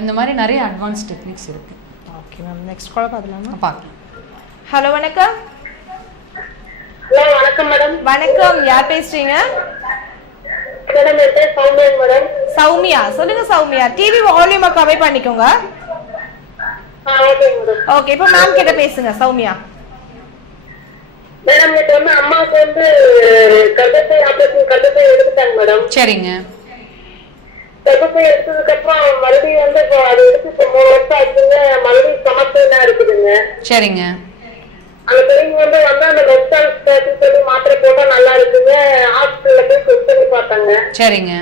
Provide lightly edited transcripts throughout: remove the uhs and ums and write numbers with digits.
இந்த மாதிரி நிறைய அட்வான்ஸ் டெக்னிக்ஸ் இருக்குது. ஓகே மேம், நெக்ஸ்ட் கால் பார்க்கலாமா? பார்க்கலாம். ஹலோ வணக்கம். வணக்கம் மேடம். வணக்கம், யார் பேசுறீங்க? மேடம் என் பேர் சௌமியா மேடம். சௌமியா, சொல்லுங்க சௌமியா. டிவி வால்யூமை கம்மி பண்ணிக்கோங்க. Okay madam. ஓகே, இப்போ மேம் கிட்ட பேசுங்க சௌமியா. மேடம் இது வந்து அம்மாவுக்கு வந்து கர்ப்பப்பை ஆபரேஷன் கர்ப்பப்பை எடுத்துட்டாங்க மேடம். சரிங்க. கர்ப்பப்பை எடுத்ததுக்கு அப்புறம் மறுபடியும் வந்து இப்போ அது எடுத்து இப்போ 3 வருஷம் ஆச்சுங்க. மறுபடியும் சமஸ்தான் இருக்குதுங்க. சரிங்க. அந்த பெரியவங்க வந்து அந்த லெப்டால் சொல்லி மாத்திரை போட்டா நல்லா இருக்குங்க. ஹாஸ்பிட்டல்ல போய் செக் பண்ணி பார்த்தாங்க. சரிங்க.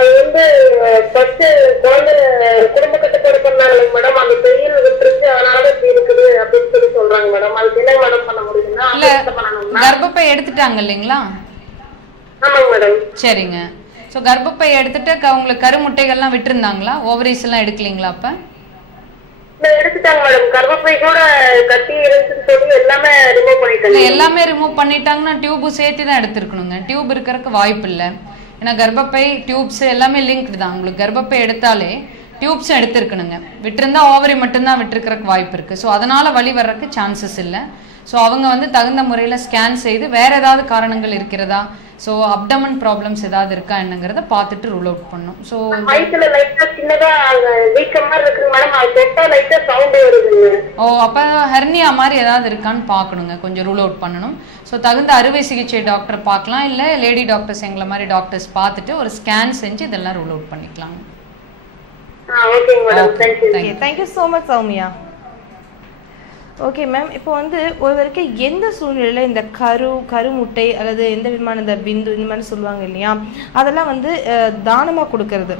அது வந்து ஃபர்ஸ்ட் குழந்தை குடும்ப கட்டுப்பாடு பண்ணாங்க மேடம். அந்த பெரிய விட்டுருச்சு, அதனால இப்படி இருக்குது அப்படின்னு சொல்லி சொல்றாங்க மேடம். அதுக்கு என்ன மேடம் பண்ண முடியும்னா? இல்ல, கர்ப்பப்பை எடுத்துட்டாங்க இல்லைங்களா? ஆமாங்க மேடம். சரிங்க. ஸோ கர்ப்பப்பை எடுத்துட்டு உங்களுக்கு கருமுட்டைகள்லாம் விட்டுருந்தாங்களா? ஓவரிஸ் எல்லாம் எடுக்கலீங்களா? அப்ப எடுத்துட்டாங்க மேடம். கர்ப்பப்பை கூட கட்டி இருந்துச்சுன்னு சொல்லி எல்லாமே ரிமூவ் பண்ணிட்டாங்க. எல்லாமே ரிமூவ் பண்ணிட்டாங்கன்னா டியூப் சேர்த்து தான் எடுத்துருக்கணுங்க. டியூப் இருக்கிறதுக்கு வாய்ப்பு இல்லை. ஏன்னா கர்ப்பப்பை டியூப்ஸ் எல்லாமே லிங்க்டு தான். உங்களுக்கு கர்ப்பப்பை எடுத்தாலே டியூப்ஸும் எடுத்துருக்கணுங்க. விட்டுருந்தா ஓவரி மட்டும்தான் விட்டுருக்கிறதுக்கு வாய்ப்பு இருக்குது. ஸோ அதனால் வலி வர்றதுக்கு சான்சஸ் இல்லை. ஸோ அவங்க வந்து தகுந்த முறையில் ஸ்கேன் செய்து வேறு ஏதாவது காரணங்கள் இருக்கிறதா, ஸோ அப்டமன் ப்ராப்ளம்ஸ் ஏதாவது இருக்கா என்னங்கிறத பார்த்துட்டு ரூல் அவுட் பண்ணும். ஸோ அப்போ ஹெர்னியா மாதிரி ஏதாவது இருக்கான்னு பார்க்கணுங்க, கொஞ்சம் ரூல் அவுட் பண்ணணும். ஸோ தகுந்த அறுவை சிகிச்சை டாக்டர் பார்க்கலாம், இல்லை லேடி டாக்டர்ஸ் எங்களை மாதிரி டாக்டர்ஸ் பார்த்துட்டு ஒரு ஸ்கேன் செஞ்சு இதெல்லாம் ரூல் அவுட் பண்ணிக்கலாம். Thank you so much Soumya. Okay ma'am, இப்போ வந்து ஒருவருக்கு எந்த சூழ்நிலையில் இந்த கருமுட்டை அல்லது எந்த விதமான இந்த பிந்து இந்த மாதிரி சொல்லுவாங்க இல்லையா, அதெல்லாம் வந்து தானமாக கொடுக்கறது,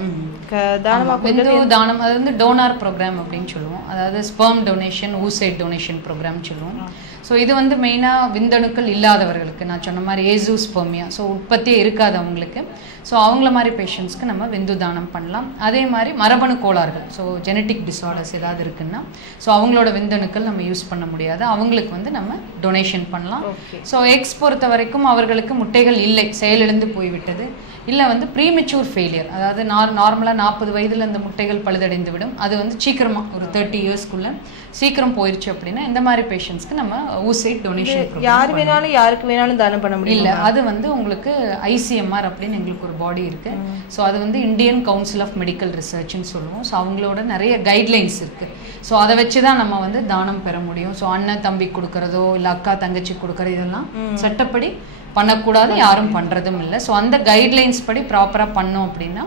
தானம், அது வந்து டோனார் ப்ரோக்ராம் அப்படின்னு சொல்லுவோம். அதாவது sperm donation, oocyte donation program சொல்லுவோம். ஸோ இது வந்து மெயினாக விந்தணுக்கள் இல்லாதவர்களுக்கு, நான் சொன்ன மாதிரி ஏசூஸ்பெர்மியா, ஸோ உற்பத்தியே இருக்காதவங்களுக்கு, ஸோ அவங்கள மாதிரி பேஷண்ட்ஸ்க்கு நம்ம விந்து தானம் பண்ணலாம். அதே மாதிரி மரபணு கோளாறுகள், ஸோ ஜெனட்டிக் டிஸார்டர்ஸ் ஏதாவது இருக்குன்னா, ஸோ அவங்களோட விந்தணுக்கள் நம்ம யூஸ் பண்ண முடியாது, அவங்களுக்கு வந்து நம்ம டொனேஷன் பண்ணலாம். ஸோ எக்ஸ் பொறுத்த வரைக்கும் அவர்களுக்கு முட்டைகள் இல்லை, செயலிழந்து போய்விட்டது, இல்லை வந்து ப்ரீமெச்சூர் ஃபெயிலியர், அதாவது நார்மலாக 40 வயதில் அந்த முட்டைகள் பழுதடைந்து விடும், அது வந்து சீக்கிரமாக ஒரு 30 இயர்ஸ்க்குள்ளே சீக்கிரம் போயிடுச்சு அப்படின்னா இந்த மாதிரி பேஷண்ட்ஸ்க்கு நம்ம ஊசைட் டொனேஷன் யாருக்கு வேணாலும் தானம் பண்ண முடியும். இல்லை, அது வந்து உங்களுக்கு ஐசிஎம்ஆர் அப்படின்னு எங்களுக்கு ஒரு பாடி இருக்கு. ஸோ அது வந்து இந்தியன் கவுன்சில் ஆஃப் மெடிக்கல் ரிசர்ச்னு சொல்லுவோம். ஸோ அவங்களோட நிறைய கைட்லைன்ஸ் இருக்கு. ஸோ அதை வச்சு தான் நம்ம வந்து தானம் பெற முடியும். ஸோ அண்ணன் தம்பி கொடுக்கறதோ இல்லை அக்கா தங்கச்சி கொடுக்கறது இதெல்லாம் சட்டப்படி பண்ணக்கூடாது, யாரும் பண்ணுறதும் இல்லை. ஸோ அந்த கைட்லைன்ஸ் படி ப்ராப்பராக பண்ணோம் அப்படின்னா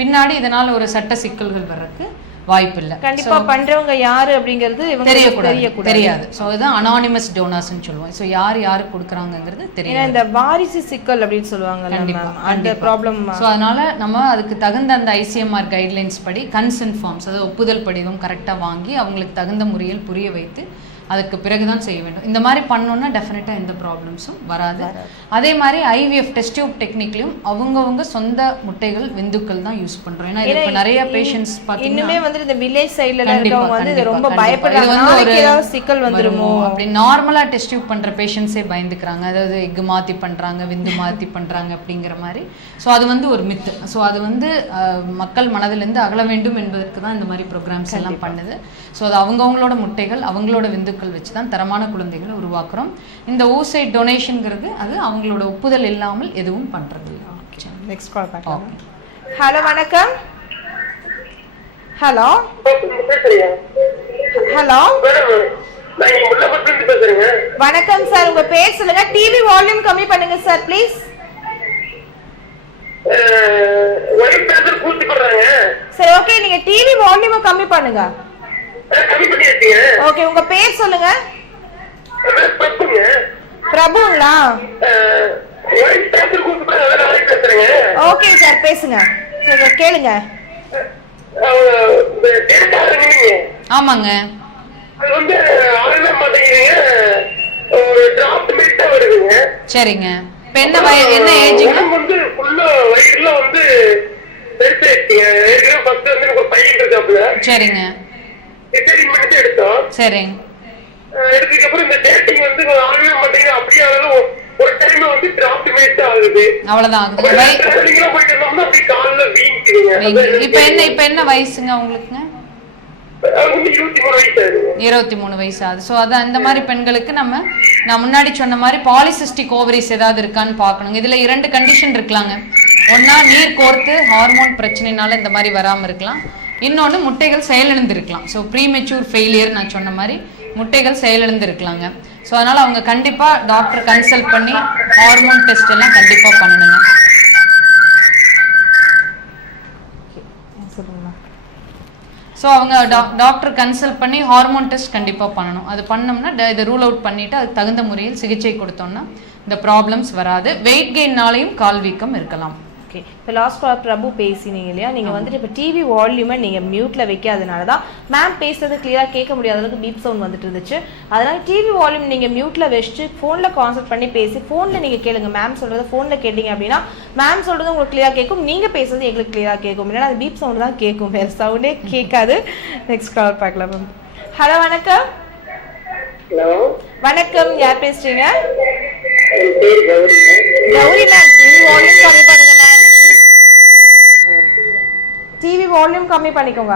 பின்னாடி இதனால் ஒரு சட்ட சிக்கல்கள் வர்றதுக்கு வாய்ப்பு இல்லை. கண்டிப்பா பண்றவங்க யாரு அப்படிங்கிறது தெரியாது. ஸோ இதுதான் அனானிமஸ் டோனர்ஸ்னு சொல்லுவோம். ஸோ யார் கொடுக்குறாங்கிறது தெரியும். இந்த வாரிசு சிக்கல் அப்படின்னு சொல்லுவாங்க, அந்த ப்ராப்ளம். ஸோ அதனால நம்ம அதுக்கு தகுந்த அந்த ஐசிஎம்ஆர் கைட்லைன்ஸ் படி கன்சென்ட் ஃபார்ம்ஸ், அதாவது ஒப்புதல் படிவம் கரெக்டாக வாங்கி அவங்களுக்கு தகுந்த முறையில் புரிய வைத்து அதுக்கு பிறகுதான் செய்ய வேண்டும். இந்த மாதிரி பண்ணோம்னா டெஃபினட்டாக எந்த ப்ராப்ளம்ஸும் வராது. அதே மாதிரி ஐவிஎஃப் டெஸ்ட் டியூப் டெக்னிக்லையும் அவங்கவுங்க சொந்த முட்டைகள் விந்துக்கள் தான் யூஸ் பண்றோம். ஏன்னா இப்போ நிறைய பேஷண்ட்ஸ் இன்னுமே வந்து இந்த வில்லேஜ் சைடுல இருக்கவங்க வந்து இது ரொம்ப பயப்படுறாங்க, நாளைக்கு ஏதாவது சிக்கல் வந்துருமோ அப்படி. நார்மலா டெஸ்ட் டியூப் பண்ற பேஷண்ட்ஸே பயந்துக்கிறாங்க, அதாவது எக் மாத்தி பண்றாங்க, விந்து மாத்தி பண்றாங்க அப்படிங்கிற மாதிரி. ஸோ அது வந்து ஒரு மித்து. ஸோ அது வந்து மக்கள் மனதிலிருந்து அகல வேண்டும் என்பதற்கு தான் இந்த மாதிரி ப்ரோக்ராம்ஸ் எல்லாம் பண்ணுது. ஸோ அது அவங்கவுங்களோட முட்டைகள் அவங்களோட விந்துக்கள் வச்சு தான் தரமான குழந்தைகளை உருவாக்குறோம். இந்த ஊசைட் டொனேஷன்ங்கிறது அது அவங்களோட ஒப்புதல் இல்லாமல் எதுவும் பண்றது இல்லை. நெக்ஸ்ட் கால் பார்க்கலாம். ஹலோ வணக்கம். ஹலோ ஹலோ வணக்கம் சார், உங்க பேர் சொல்லுங்க. டிவி வால்யூம் கம்மி பண்ணுங்க சார் ப்ளீஸ். சரி, ஓகே, நீங்க டிவி வால்யூம் கம்மி பண்ணுங்க. ஓகே, உங்க பேர் சொல்லுங்க. பிரபுங்களா? ஓகே சார், பேசுங்க. சரி, கேளுங்க. ஆமாங்க. சரிங்க. இப்ப என்ன ஏஜ்ங்க? சரிங்க. சரிங்க. எடுத்ததுக்கு அப்புறம் இந்த டேட்டிங் வந்து ஆகவே மாட்டேங்குது. அப்படியே ஒரு டைம்ல வந்து டிரான்ஸ்மிட் ஆகுது. அவ்வளவுதான் ஆகுது. இப்ப என்ன வயசுங்க உங்களுக்குங்க? 23 வயசு ஆகுது. ஸோ அதான் இந்த மாதிரி பெண்களுக்கு நான் முன்னாடி சொன்ன மாதிரி பாலிசிஸ்டிக் ஓவரிஸ் ஏதாவது இருக்கான்னு பார்க்கணுங்க. இதுல 2 கண்டிஷன் இருக்கலாங்க. ஒன்னா நீர் கோர்த்து ஹார்மோன் பிரச்சனைனால இந்த மாதிரி வராமல் இருக்கலாம். இன்னொன்று முட்டைகள் செயலிழந்து இருக்கலாம். ஸோ ப்ரீமெச்சூர் ஃபெயிலியர் நான் சொன்ன மாதிரி முட்டைகள் செயலிழந்து இருக்கலாங்க. ஸோ அதனால அவங்க கண்டிப்பா டாக்டர் கன்சல்ட் பண்ணி ஹார்மோன் டெஸ்ட் எல்லாம் கண்டிப்பா பண்ணணுங்க. ஸோ அவங்க டாக்டர் கன்சல்ட் பண்ணி ஹார்மோன் டெஸ்ட் கண்டிப்பாக பண்ணணும். அது பண்ணோம்னா இதை ரூல் அவுட் பண்ணிவிட்டு அதுக்கு தகுந்த முறையில் சிகிச்சை கொடுத்தோம்னா இந்த ப்ராப்ளம்ஸ் வராது. வெயிட் கெயின்னாலையும் கால் வீக்கம் இருக்கலாம். ஓகே, இப்போ லாஸ்ட் கால் பிரபு பேசினீங்க இல்லையா, நீங்கள் வந்துட்டு இப்போ டிவி வால்யூமை நீங்கள் மியூட்டில் வைக்காதனால தான் மேம் பேசுறது கிளியராக கேட்க முடியாத அளவுக்கு பீப் சவுண்ட் வந்துட்டு இருந்துச்சு. அதனால் டிவி வால்யூம் நீங்கள் மியூட்டில் வச்சுட்டு ஃபோனில் கான்சென்ட் பண்ணி பேசி ஃபோனில் நீங்கள் கேளுங்க. மேம் சொல்கிறத ஃபோனில் கேட்டிங்க அப்படின்னா மேம் சொல்கிறது உங்களுக்கு கிளியராக கேட்கும், நீங்கள் பேசுறது எங்களுக்கு கிளியராக கேட்கும். இல்லைன்னா அது பீப் சவுண்டு தான் கேட்கும், வேறு சவுண்டே கேட்காது. நெக்ஸ்ட் கால் பார்க்கலாம் மேம். ஹலோ, வணக்கம். ஹலோ வணக்கம், யார் பேசுறீங்க? கௌரி மேம், டிவி வால்யூம் கம்மி பண்ணுங்க மேம். டிவி வால்யூம் கம்மி பண்ணிக்கோங்க.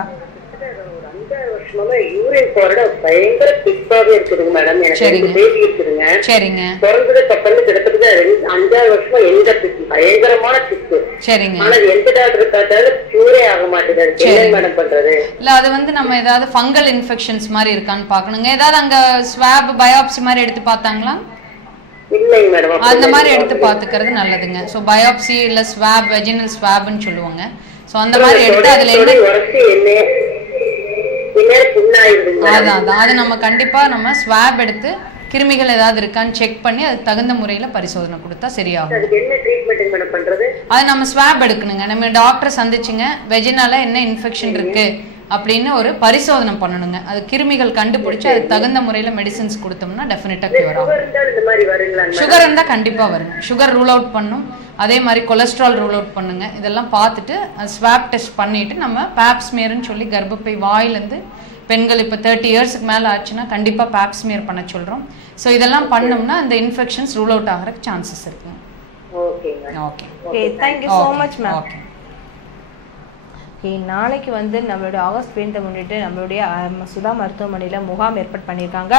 5 வருஷமா யூரின் போறத பயங்கர திக்காவே இருக்குதுங்க மேடம். எனக்கு பேபி இருக்குதுங்க. சரிங்க. பிறந்தது கப்பல்ல கிட்டத்தட்ட 5 வருஷமா எங்க திக்கு, பயங்கரமான திக்கு. சரிங்க. ஆனா எந்த டாக்டர் பார்த்தாலும் கியூரே ஆக மாட்டேங்குது. என்ன மேடம் பண்றது? இல்ல அது நம்ம ஏதாவது ஃபங்கல் இன்ஃபெக்ஷன்ஸ் மாதிரி இருக்கான்னு பார்க்கணுங்க. ஏதாவது அங்க ஸ்வாப் பயாப்சி மாதிரி எடுத்து பார்த்தாங்களா? இல்லைங்க மேடம். அந்த மாதிரி எடுத்து பார்த்துக்கிறது நல்லதுங்க. ஸோ பயாப்சி இல்ல ஸ்வாப், வெஜினல் ஸ்வாப்னு சொல்லுவாங்க. ஸோ அந்த மாதிரி எடுத்து அதுல அது நம்ம கண்டிப்பா ஸ்வாப் எடுத்து கிருமிகள் ஏதாவது இருக்கான்னு செக் பண்ணி அதுக்கு தகுந்த முறையில பரிசோதனை கொடுத்தா சரியாகும். அது நம்ம ஸ்வாப் எடுக்கணுங்க. நம்ம டாக்டர் சந்திச்சுங்க வெஜினால என்ன இன்ஃபெக்ஷன் இருக்கு அப்படின்னு ஒரு பரிசோதனை பண்ணணுங்க. அது கிருமிகள் கண்டுபிடிச்சு அதுக்கு தகுந்த முறையில மெடிசின்ஸ் கொடுத்தோம்னா டெஃபினட்டா கியூர் ஆகும். சுகர் இருந்தா கண்டிப்பா வருங்க. சுகர் ரூல் அவுட் பண்ணும். அதே மாதிரி கொலஸ்ட்ரால் ரூல் அவுட் பண்ணுங்க. இதெல்லாம் பார்த்துட்டு ஸ்வாப் டெஸ்ட் பண்ணிட்டு நம்ம பேப்ஸ்மியர்னு சொல்லி கர்ப்பப்பை வாயிலிருந்து பெண்கள் இப்போ 30 இயர்ஸ்க்கு மேலே ஆச்சுன்னா கண்டிப்பாக பேப்ஸ்மியர் பண்ண சொல்கிறோம். ஸோ இதெல்லாம் பண்ணோம்னா இந்த இன்ஃபெக்ஷன்ஸ் ரூல் அவுட் ஆகிறதுக்கு சான்சஸ் இருக்குங்க. Okay, thank you so much ma'am. Okay, நாளைக்கு நம்மளுடைய ஆகஸ்ட் 20 முன்னிட்டு நம்மளுடைய சுதா மருத்துவமனையில் முகாம் ஏற்பாடு பண்ணியிருக்காங்க.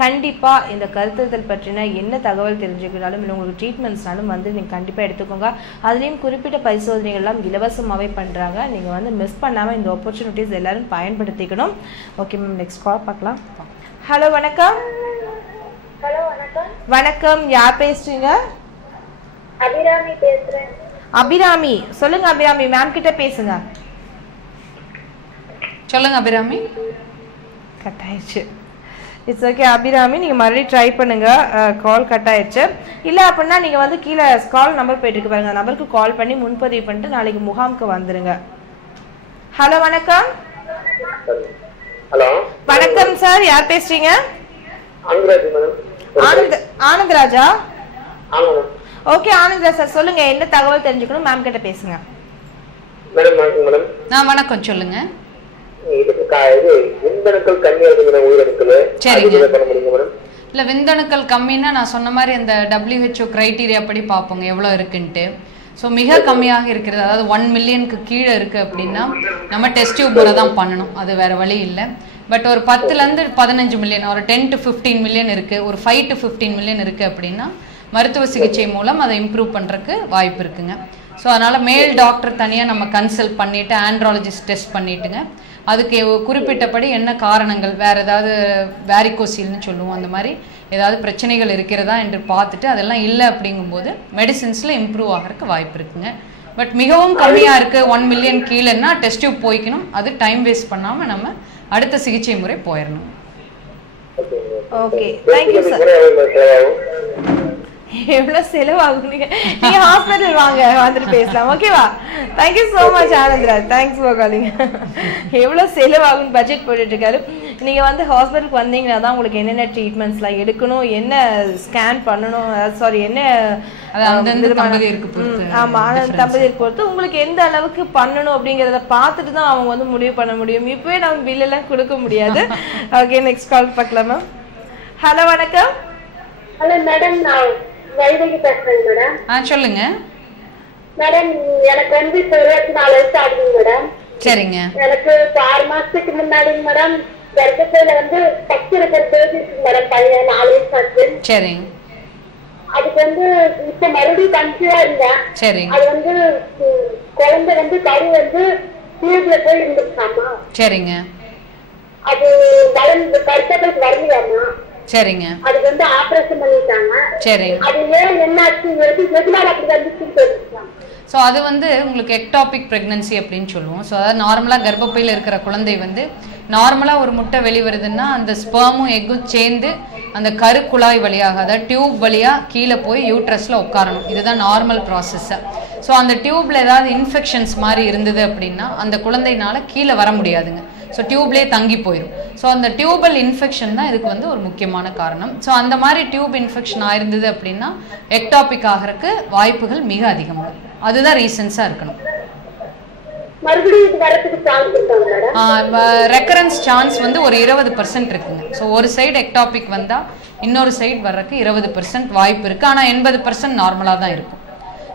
கண்டிப்பாக இந்த கருத்துதல் பற்றின என்ன தகவல் தெரிஞ்சுக்கிட்டாலும் இல்லை உங்களுக்கு ட்ரீட்மெண்ட்ஸ்னாலும் நீங்கள் கண்டிப்பாக எடுத்துக்கோங்க. அதுலேயும் குறிப்பிட்ட பரிசோதனைகள்லாம் இலவசமாகவே பண்ணுறாங்க. நீங்கள் மிஸ் பண்ணாமல் இந்த ஆப்பர்ச்சுனிட்டிஸ் எல்லாரும் பயன்படுத்திக்கணும். ஓகே மேம், நெக்ஸ்ட் கால் பார்க்கலாம். ஹலோ, வணக்கம். ஹலோ, வணக்கம். வணக்கம், யார் பேசுறீங்க? அபிராமி பேசுறேன். அபிராமி, சொல்லுங்க அபிராமி, மேம் கிட்ட பேசுங்க. சொல்லுங்க அபிராமி. கட் ஆயிடுச்சு. இட்ஸ் ஓகே அபிராமி, நீங்கள் மறுபடியும் ட்ரை பண்ணுங்க. கால் கட் ஆயிடுச்சு. இல்லை அப்படின்னா நீங்கள் கீழே கால் நம்பர் போயிட்டு இருக்கு பாருங்க, நம்பருக்கு கால் பண்ணி முன்பதிவு பண்ணிட்டு நாளைக்கு முகாமுக்கு வந்துருங்க. ஹலோ, வணக்கம். ஹலோ, வணக்கம் சார், யார் பேசுறீங்க? ஆனந்தராஜா. ஓகே ஆனந்தராஜ் சார், சொல்லுங்க என்ன தகவல் தெரிஞ்சுக்கணும், மேம் கிட்ட பேசுங்க. வணக்கம், சொல்லுங்க. இல்ல விந்தணுக்கள் கம்மின்னா நான் சொன்ன மாதிரி அந்த WHO கிரைட்டீரியா படி பார்ப்போங்க எவ்வளவு இருக்குன்ட்டு. ஸோ மிக கம்மியாக இருக்கிறது, அதாவது 1 மில்லியனுக்கு கீழே இருக்கு அப்படின்னா நம்ம டெஸ்ட் டியூப் முறை தான் பண்ணணும், அது வேற வழி இல்லை. பட் ஒரு 10லேருந்து 15 மில்லியன், ஒரு 10 to 15 மில்லியன் இருக்கு, ஒரு 5 to 15 மில்லியன் இருக்கு அப்படின்னா மருத்துவ சிகிச்சை மூலம் அதை இம்ப்ரூவ் பண்றதுக்கு வாய்ப்பு இருக்குங்க. ஸோ அதனால மேல் டாக்டர் தனியாக நம்ம கன்சல்ட் பண்ணிட்டு ஆண்ட்ராலஜிஸ்ட் டெஸ்ட் பண்ணிட்டுங்க அதுக்கு குறிப்பிட்டபடி என்ன காரணங்கள், வேற ஏதாவது வேரிகோசீல்னு சொல்லுவோம், அந்த மாதிரி ஏதாவது பிரச்சனைகள் இருக்கிறதா என்று பார்த்துட்டு அதெல்லாம் இல்லை அப்படிங்கும்போது மெடிசின்ஸில் இம்ப்ரூவ் ஆகிறதுக்கு வாய்ப்பு இருக்குங்க. பட் மிகவும் கம்மியாக இருக்குது 1 மில்லியன் கீழேன்னா டெஸ்ட் டியூப் போய்க்கணும். அது டைம் வேஸ்ட் பண்ணாமல் நம்ம அடுத்த சிகிச்சை முறை போயிடணும். Okay, thank you sir. எவ்வளோ செலவாகும், நீங்க ஹாஸ்பிட்டல் வாங்க, வந்துட்டு பேசலாம். ஓகேவா? Thank you so much Anandaraj, thanks for calling. எவ்வளோ செலவாகும்னு பட்ஜெட் போட்டுட்டு இருக்காரு. நீங்கள் ஹாஸ்பிட்டலுக்கு வந்தீங்கன்னா தான் உங்களுக்கு என்னென்ன ட்ரீட்மெண்ட்ஸ்லாம் எடுக்கணும், என்ன ஸ்கேன் பண்ணணும், சாரி என்ன தம்பதியர் பொறுத்து உங்களுக்கு எந்த அளவுக்கு பண்ணணும் அப்படிங்கிறத பார்த்துட்டு தான் அவங்க முடிவு பண்ண முடியும். இப்போவே நம்ம பில்லெல்லாம் கொடுக்க முடியாது. ஓகே, நெக்ஸ்ட் கால் பார்க்கலாமா? ஹலோ, வணக்கம். ஹலோ மேடம், நான் வைதகி பேசுறேங்க மேடம். சொல்லுங்க மேடம் எனக்கு வந்து இப்ப 24 வயசு ஆகுதுங்க மேடம். சரிங்க. எனக்கு 6 மாசத்துக்கு முன்னாடிங்க மேடம் கர்ப்பப்பையில வந்து பச்சை இருக்கிற பேபி இருக்கு மேடம். பையன் 4 வயசு ஆச்சு. சரிங்க. அதுக்கு வந்து இப்ப மறுபடியும் கன்சீவா இருந்தேன். சரிங்க. அது வந்து குழந்தை வந்து கரு வந்து டியூப்ல போய் இருந்துச்சாமா. சரிங்க. அது வளர்ந்து கர்ப்பப்பைக்கு வரலையாமா. சரிங்க. அது வந்து ஆபரேஷன் பண்ணிட்டாங்க. சரிங்க. அது ஏன் என்னாச்சு எதனால அப்படி வந்துச்சுன்னு தெரிஞ்சுக்கலாம். ஸோ அது வந்து உங்களுக்கு எக்டாபிக் ப்ரெக்னன்சி அப்படின்னு சொல்லுவோம். ஸோ அதாவது நார்மலாக கர்ப்பப்பையில் இருக்கிற குழந்தை வந்து நார்மலாக ஒரு முட்டை வெளிவருதுன்னா அந்த ஸ்பெர்மும் எக்கும் சேர்ந்து அந்த கருக்குழாய் வழியாக அதாவது டியூப் வழியாக கீழே போய் யூட்ரஸில் உட்காரணும். இதுதான் நார்மல் ப்ராசஸ்ஸை. ஸோ அந்த டியூப்பில் ஏதாவது இன்ஃபெக்ஷன்ஸ் மாதிரி இருந்தது அப்படின்னா அந்த குழந்தைனால கீழே வர முடியாதுங்க. ஸோ டியூப்லேயே தங்கி போயிடும். ஸோ அந்த டியூபல் இன்ஃபெக்ஷன் தான் இதுக்கு வந்து ஒரு முக்கியமான காரணம். ஸோ அந்த மாதிரி டியூப் இன்ஃபெக்ஷன் ஆயிருந்தது அப்படின்னா எக்டாபிக் ஆகிறதுக்கு வாய்ப்புகள் மிக அதிகமாக. அதுதான் ரீசன்ஸாக இருக்கணும். ரெக்கரன்ஸ் சான்ஸ் வந்து ஒரு 20% இருக்குங்க. ஸோ ஒரு சைடு எக்டாபிக் வந்தால் இன்னொரு சைடு வர்றதுக்கு 20% வாய்ப்பு இருக்குது. ஆனால் 80% நார்மலாக தான் இருக்கும்.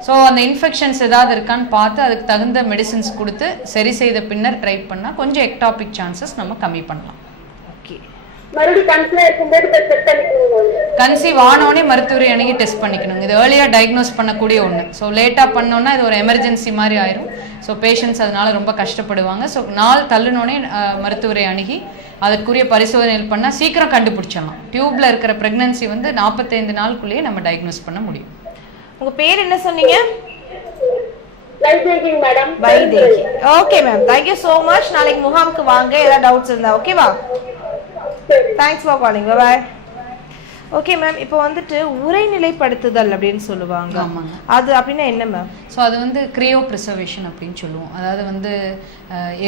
ஸோ அந்த இன்ஃபெக்ஷன்ஸ் ஏதாவது இருக்கான்னு பார்த்து அதுக்கு தகுந்த மெடிசின்ஸ் கொடுத்து சரி செய்த பின்னர் ட்ரை பண்ணால் கொஞ்சம் எக்டாபிக் சான்சஸ் நம்ம கம்மி பண்ணலாம். கன்சீவ் ஆனோடனே மருத்துவரை அணுகி டெஸ்ட் பண்ணிக்கணுங்க. இது ஏர்லியாக டயக்னோஸ் பண்ணக்கூடிய ஒன்று. ஸோ லேட்டாக பண்ணோன்னா இது ஒரு எமர்ஜென்சி மாதிரி ஆயிரும். ஸோ பேஷண்ட்ஸ் அதனால ரொம்ப கஷ்டப்படுவாங்க. ஸோ நாள் தள்ளுனோடனே மருத்துவரை அணுகி அதற்குரிய பரிசோதனைகள் பண்ணால் சீக்கிரம் கண்டுபிடிச்சிடலாம். டியூப்ல இருக்கிற ப்ரெக்னன்சி வந்து 45 நாளுக்குள்ளேயே நம்ம டயக்னோஸ் பண்ண முடியும். உங்க பேர் என்ன சொன்னீங்க? Vaidehi madam. Vaidehi. Okay ma'am, thank you so much. நாளைக்கு முகாமுக்கு வாங்க. ஏதாவது டவுட்ஸ் இருந்தா ஓகேவா? Thanks for calling. Bye. Okay ma'am, இப்போ வந்துட்டு உரைநிலைப்படுத்துதல் அப்படின்னு சொல்லுவாங்க. ஆமாங்க. அது அப்படின்னா என்ன மேம்? ஸோ அது வந்து கிரியோ ப்ரிசர்வேஷன் அப்படின்னு சொல்லுவோம். அதாவது வந்து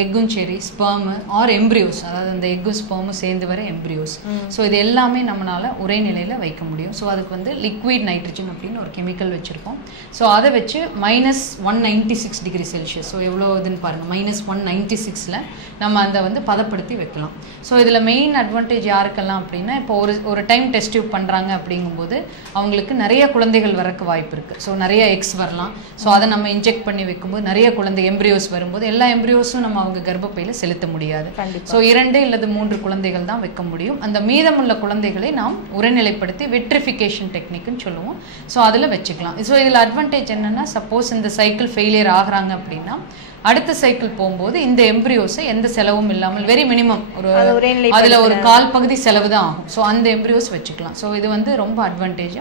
எக்கும் சரி ஸ்பெர்மு ஆர் எம்ப்ரியோஸ், அதாவது அந்த எக்கும் ஸ்பெர்மும் சேர்ந்து வர எம்ப்ரியோஸ். ஸோ இது எல்லாமே நம்மளால் உரைநிலையில் வைக்க முடியும். ஸோ அதுக்கு வந்து லிக்விட் நைட்ரஜன் அப்படின்னு ஒரு கெமிக்கல் வச்சுருக்கோம். ஸோ அதை வச்சு -196 டிகிரி செல்சியஸ், ஸோ எவ்வளோ இதுன்னு பாருங்கள், -196ல் நம்ம அதை வந்து பதப்படுத்தி வைக்கலாம். ஸோ இதில் மெயின் அட்வான்டேஜ் யாருக்கெல்லாம் அப்படின்னா, இப்போ ஒரு டைம் டெஸ்ட் டியூப் பண்ணுறாங்க அப்படிங்கும்போது அவங்களுக்கு நிறைய குழந்தைகள் வரக்கு வாய்ப்பு இருக்குது. ஸோ நிறைய எக்ஸ் வரலாம். ஸோ அதை நம்ம இன்ஜெக்ட் பண்ணி வைக்கும்போது நிறைய குழந்தை எம்ப்ரியோஸ் வரும்போது எல்லா எம்ப்ரியோஸும் நம்ம அவங்க கர்ப்பப்பையில் செலுத்த முடியாது. ஸோ 2 அல்லது 3 குழந்தைகள் தான் வைக்க முடியும். அந்த மீதமுள்ள குழந்தைகளை நாம் உரைநிலைப்படுத்தி வெட்ரிஃபிகேஷன் டெக்னிக்னு சொல்லுவோம். ஸோ அதில் வச்சுக்கலாம். ஸோ இதில் அட்வான்டேஜ் என்னென்னா, சப்போஸ் இந்த சைக்கிள் ஃபெயிலியர் ஆகுறாங்க அப்படின்னா அடுத்த சைக்கிள் போகும்போது இந்த எம்ப்ரியோஸை எந்த செலவும் இல்லாமல் வெரி மினிமம் அதில் ஒரு 1/4 பகுதி செலவு தான் ஆகும். ஸோ அந்த எம்ப்ரியோஸ் வச்சுக்கலாம். ஸோ இது வந்து ரொம்ப அட்வான்டேஜ்.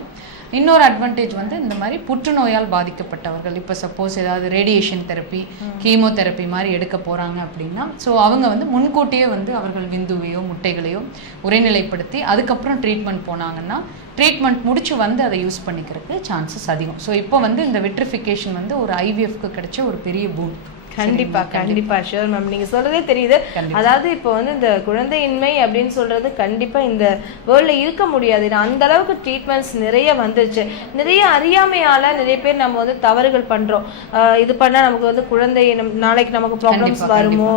இன்னொரு அட்வான்டேஜ் வந்து இந்த மாதிரி புற்றுநோயால் பாதிக்கப்பட்டவர்கள், இப்போ சப்போஸ் ஏதாவது ரேடியேஷன் தெரப்பி கீமோதெரப்பி மாதிரி எடுக்க போகிறாங்க அப்படின்னா, ஸோ அவங்க வந்து முன்கூட்டியே வந்து அவர்கள் விந்துவையோ முட்டைகளையோ உரைநிலைப்படுத்தி அதுக்கப்புறம் ட்ரீட்மெண்ட் போனாங்கன்னா ட்ரீட்மெண்ட் முடிச்சு வந்து அதை யூஸ் பண்ணிக்கிறதுக்கு சான்சஸ் அதிகம். ஸோ இப்போ வந்து இந்த விட்ரிஃபிகேஷன் வந்து ஒரு ஐவிஎஃப்க்கு கிடைச்ச ஒரு பெரிய பூம். கண்டிப்பா கண்டிப்பா ஷூர் மேம், நீங்க சொல்றதே தெரியுது. அதாவது இப்போ வந்து இந்த குழந்தையின்மை அப்படின்னு சொல்றது கண்டிப்பா இந்த வேர்ல்ட்ல இருக்க முடியாது. அந்த அளவுக்கு ட்ரீட்மெண்ட்ஸ் நிறைய வந்துருச்சு. நிறைய அறியாமையால நிறைய பேர் நம்ம வந்து தவறுகள் பண்றோம். இது பண்ணா நமக்கு வந்து குழந்தை நாளைக்கு நமக்கு ப்ராப்ளம்ஸ் வருமோ,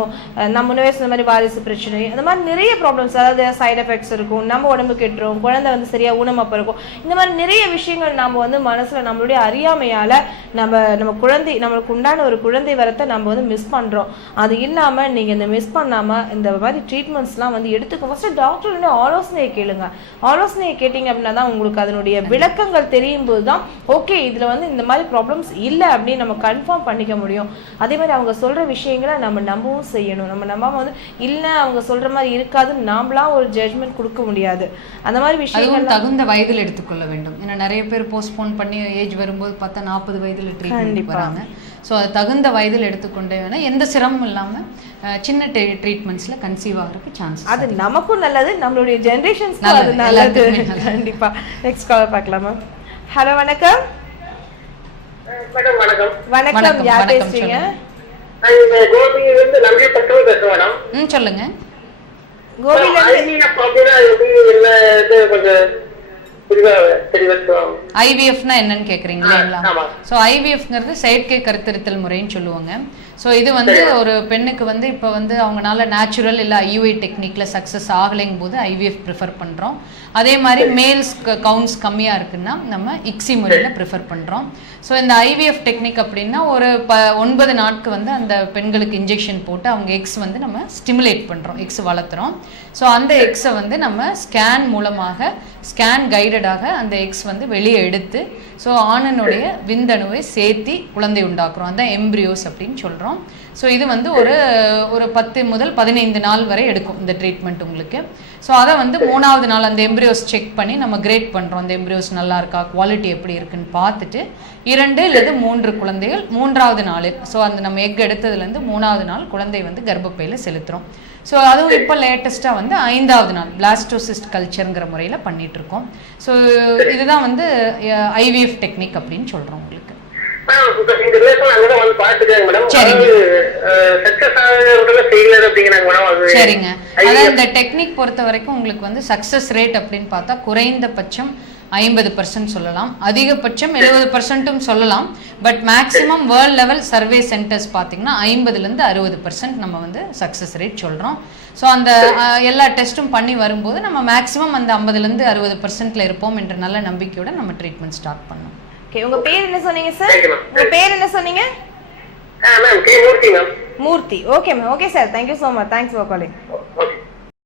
நம்ம முன்னவே சொன்ன மாதிரி வாரிசு பிரச்சனை, அந்த மாதிரி நிறைய ப்ராப்ளம்ஸ், அதாவது சைட் எஃபெக்ட்ஸ் இருக்கும், நம்ம உடம்பு கெட்டுரும், குழந்தை வந்து சரியா ஊனமப்ப இருக்கும். இந்த மாதிரி நிறைய விஷயங்கள் நம்ம வந்து மனசுல நம்மளுடைய அறியாமையால நம்ம குழந்தை, நம்மளுக்கு உண்டான ஒரு குழந்தை வரத்தை நம்ம வந்து மிஸ் பண்றோம். அது இல்லாம நீங்க இந்த மிஸ் பண்ணாம இந்த மாதிரி ட்ரீட்மெண்ட்ஸ்லாம் வந்து எடுத்துக்கோ. ஃபர்ஸ்ட் டாக்டர் ஆலோசனையை கேளுங்க. ஆலோசனையை கேட்டீங்க அப்படின்னா தான் உங்களுக்கு அதனுடைய விளக்கங்கள் தெரியும் போது தான் ஓகே இதுல வந்து இந்த மாதிரி ப்ராப்ளம்ஸ் இல்லை அப்படின்னு நம்ம கன்ஃபார்ம் பண்ணிக்க முடியும். அதே மாதிரி அவங்க சொல்ற விஷயங்களை நம்ம நம்பவும் செய்யணும். நம்ம நம்பாம வந்து இல்லை அவங்க சொல்ற மாதிரி இருக்காதுன்னு நாமளா ஒரு ஜட்மெண்ட் கொடுக்க முடியாது. அந்த மாதிரி விஷயங்கள் தகுந்த வயதில் எடுத்துக்கொள்ள வேண்டும். ஏன்னா நிறைய பேர் போஸ்ட்போன் பண்ணி ஏஜ் வரும்போது பார்த்தா 40 வயதில் ட்ரீட்மெண்ட் வராங்க. ஸோ அது தகுந்த வயதில் எடுத்துக்கொண்டே வேணால் எந்த சிரமமும் இல்லாமல் சின்ன ட்ரீட்மெண்ட்ஸில் கன்சீவ் ஆகிறதுக்கு சான்ஸ். அது நமக்கும் நல்லது, நம்மளுடைய ஜென்ரேஷன்ஸ்க்கு அது நல்லது. கண்டிப்பா. நெக்ஸ்ட் கால் பார்க்கலாம் மேம். ஹலோ வணக்கம். மேடம் வணக்கம். வணக்கம், யார் பேசுறீங்க? கோபியிலிருந்து நம்பி பட்டவ பேசுறேன் மேடம். சொல்லுங்க. ஐவிஎஃப்னா என்னன்னு கேக்குறீங்களா? ஸோ ஐவிஎஃப்ங்கிறது செயற்கை கருத்தரித்தல் முறைன்னு சொல்லுவாங்க. ஸோ இது வந்து ஒரு பெண்ணுக்கு வந்து இப்போ வந்து அவங்களால நேச்சுரல் இல்லை ஐயுஐ டெக்னிக்கில் சக்ஸஸ் ஆகலைங்கும் போது ஐவிஎஃப் ப்ரிஃபர் பண்ணுறோம். அதே மாதிரி மேல்ஸ் கவுண்ட்ஸ் கம்மியாக இருக்குன்னா நம்ம இக்ஸி முறையில் ப்ரிஃபர் பண்ணுறோம். ஸோ இந்த ஐவிஎஃப் டெக்னிக் அப்படின்னா ஒரு 9 நாட்கு வந்து அந்த பெண்களுக்கு இன்ஜெக்ஷன் போட்டு அவங்க எக்ஸ் வந்து நம்ம ஸ்டிமுலேட் பண்ணுறோம், எக்ஸ் வளர்த்துறோம். ஸோ அந்த எக்ஸை வந்து நம்ம ஸ்கேன் மூலமாக ஸ்கேன் கைடடாக அந்த எக்ஸ் வந்து வெளியே எடுத்து ஸோ ஆணனுடைய விந்தணுவை சேர்த்தி குழந்தை உண்டாக்குறோம். அதான் எம்ப்ரியோஸ் அப்படின்னு சொல்கிறோம். ஸோ இது வந்து ஒரு 10 முதல் 15 நாள் வரை எடுக்கும் இந்த ட்ரீட்மெண்ட் உங்களுக்கு. ஸோ அதை வந்து 3ஆவது நாள் அந்த எம்ப்ரியோஸ் செக் பண்ணி நம்ம கிரேட் பண்ணுறோம். அந்த எம்ப்ரியோஸ் நல்லா இருக்கா, குவாலிட்டி எப்படி இருக்குன்னு பார்த்துட்டு 2 அல்லது 3 குழந்தைகள் 3ஆவது நாள், ஸோ அந்த நம்ம எக் எடுத்ததுலேருந்து 3ஆவது நாள் குழந்தை வந்து கர்ப்பப்பையில் செலுத்துகிறோம். ஸோ அதுவும் இப்போ லேட்டஸ்ட்டாக வந்து 5ஆவது நாள் பிளாஸ்டோசிஸ்ட் கல்ச்சருங்கிற முறையில் பண்ணிகிட்ருக்கோம். ஸோ இதுதான் வந்து ஐவிஎஃப் டெக்னிக் அப்படின்னு சொல்கிறோம் உங்களுக்கு. சரிங்க. அதாவது இந்த டெக்னிக் பொறுத்த வரைக்கும் உங்களுக்கு வந்து சக்சஸ் ரேட் அப்படின்னு பார்த்தா குறைந்தபட்சம் 50% சொல்லலாம், அதிகபட்சம் 70% சொல்லலாம். But maximum world level survey centres பார்த்தீங்கன்னா 50லேருந்து 60% நம்ம வந்து சக்ஸஸ் ரேட் சொல்கிறோம். ஸோ அந்த எல்லா டெஸ்ட்டும் பண்ணி வரும்போது நம்ம மேக்ஸிமம் அந்த 50லேருந்து 60%ல இருப்போம் என்ற நல்ல நம்பிக்கையோட நம்ம ட்ரீட்மெண்ட் ஸ்டார்ட் பண்ணோம். ஓகே, உங்க பேர் என்ன சொன்னீங்க சார்? உங்க பேர் என்ன சொன்னீங்க? Murthy ma'am. Murthy. Okay ma'am. Okay sir, thank you so much. Thanks for calling.